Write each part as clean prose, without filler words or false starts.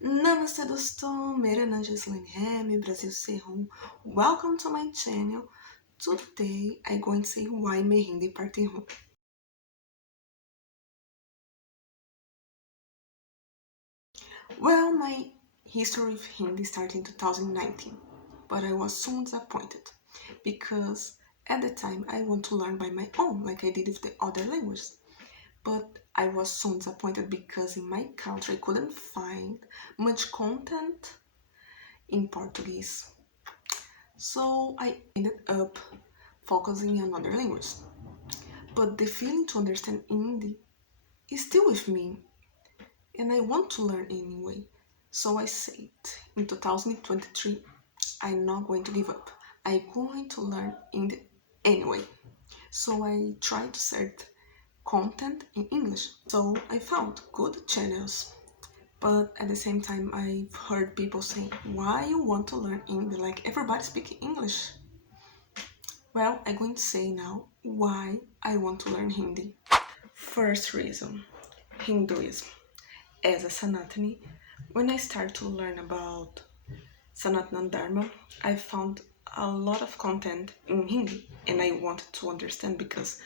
Namaste, dosto. मेरा नाम जसलीन है. मैं ब्राज़ील से हूँ. Welcome to my channel. Today I'm going to say why मैं हिंदी पढ़ती हूँ. Well, my history of Hindi started in 2019, but I was soon disappointed because at the time I want to learn by my own, like I did with the other languages. But I was soon disappointed because in my country I couldn't find much content in Portuguese. So I ended up focusing on other languages. But the feeling to understand Hindi is still with me, and I want to learn anyway. So I said, in 2023, I'm not going to give up. I'm going to learn Hindi anyway. So I tried to search content in English. So I found good channels. But at the same time, I've heard people say, why you want to learn Hindi? Like everybody speaks English. Well, I'm going to say now why I want to learn Hindi. First reason, Hinduism. As a Sanatani, when I started to learn about Sanatana Dharma, I found a lot of content in Hindi and I wanted to understand because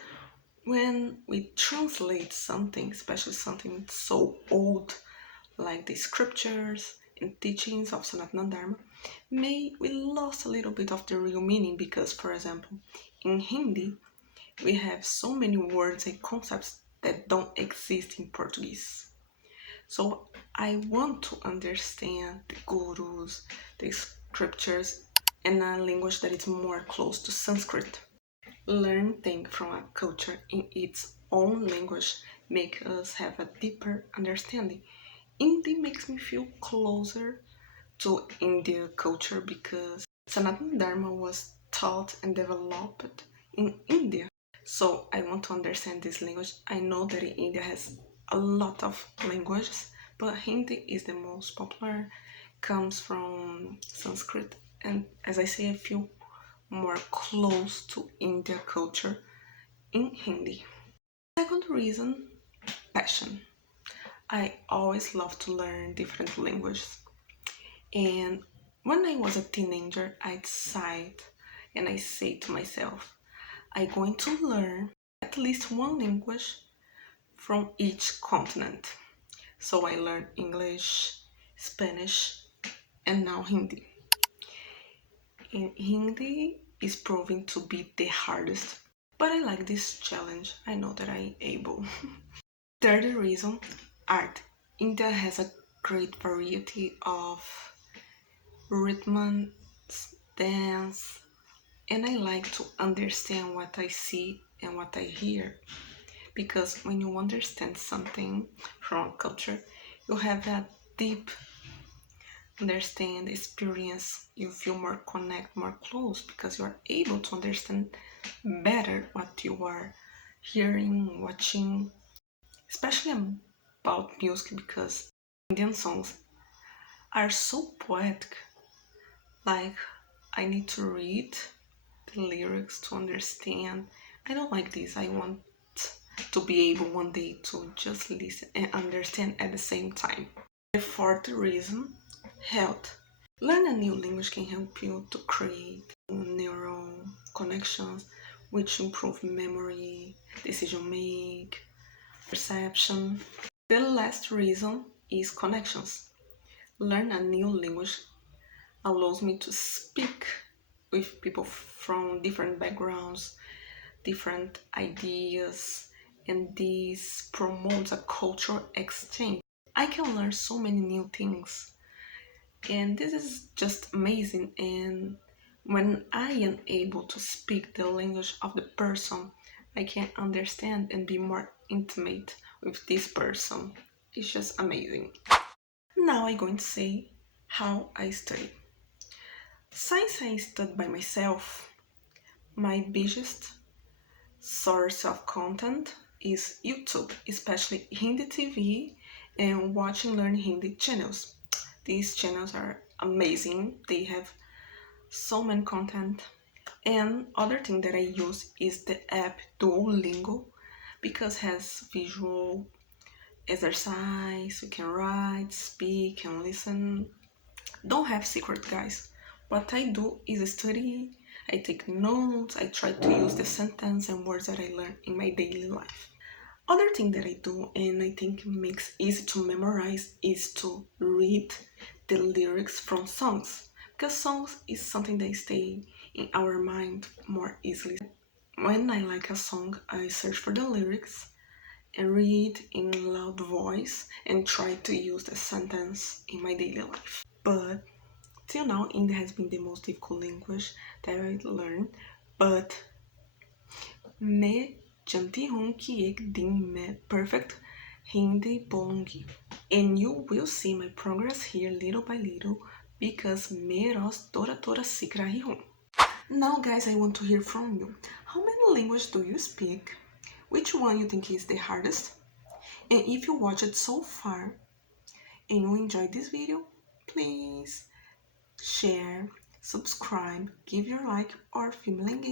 when we translate something, especially something so old like the scriptures and teachings of Sanatana Dharma, we lost a little bit of the real meaning because, for example, in Hindi, we have so many words and concepts that don't exist in Portuguese. So I want to understand the gurus, the scriptures, in a language that is more close to Sanskrit. Learn things from a culture in its own language make us have a deeper understanding. Hindi makes me feel closer to Indian culture because Sanatana Dharma was taught and developed in India. So I want to understand this language. I know that India has a lot of languages, but Hindi is the most popular, comes from Sanskrit, and as I say, I feel more close to India culture in Hindi. Second reason, passion. I always love to learn different languages. And when I was a teenager, I decided and I say to myself, I'm going to learn at least one language from each continent. So I learned English, Spanish, and now Hindi. And Hindi is proving to be the hardest, but I like this challenge. I know that I'm able. Third reason, art. India has a great variety of rhythm, dance, and I like to understand what I see and what I hear because when you understand something from a culture, you have that deep understand experience. You feel more connect, more close because you are able to understand better what you are hearing, watching, especially about music because Indian songs are so poetic. Like I need to read the lyrics to understand. I don't like this. I want to be able one day to just listen and understand at the same time. The fourth reason, health. Learn a new language can help you to create neural connections which improve memory, decision make, perception. The last reason is connections. Learn a new language allows me to speak with people from different backgrounds, different ideas, and this promotes a cultural exchange. I can learn so many new things, and this is just amazing. And when I am able to speak the language of the person, I can understand and be more intimate with this person. It's just amazing. Now I'm going to say how I study. Since I study by myself, my biggest source of content is YouTube, especially Hindi TV and watching Learn Hindi channels. These channels are amazing. They have so many content. And other thing that I use is the app Duolingo because has visual exercise, you can write, speak, and listen. Don't have secret, guys. What I do is study, I take notes, I try to use the sentence and words that I learn in my daily life. Other thing that I do and I think makes easy to memorize is to read the lyrics from songs, because songs is something that stay in our mind more easily. When I like a song, I search for the lyrics and read in loud voice and try to use the sentence in my daily life. But till now, Hindi has been the most difficult language that I learned. But मैं जानती हूँ कि एक दिन मैं perfect Hindi बोलूँगी. And you will see my progress here little by little because मैं रोज थोड़ा थोड़ा सीख रही हूँ. Now guys, I want to hear from you. How many languages do you speak? Which one you think is the hardest? And if you watched it so far and you enjoyed this video, please share, subscribe, give your like or feeling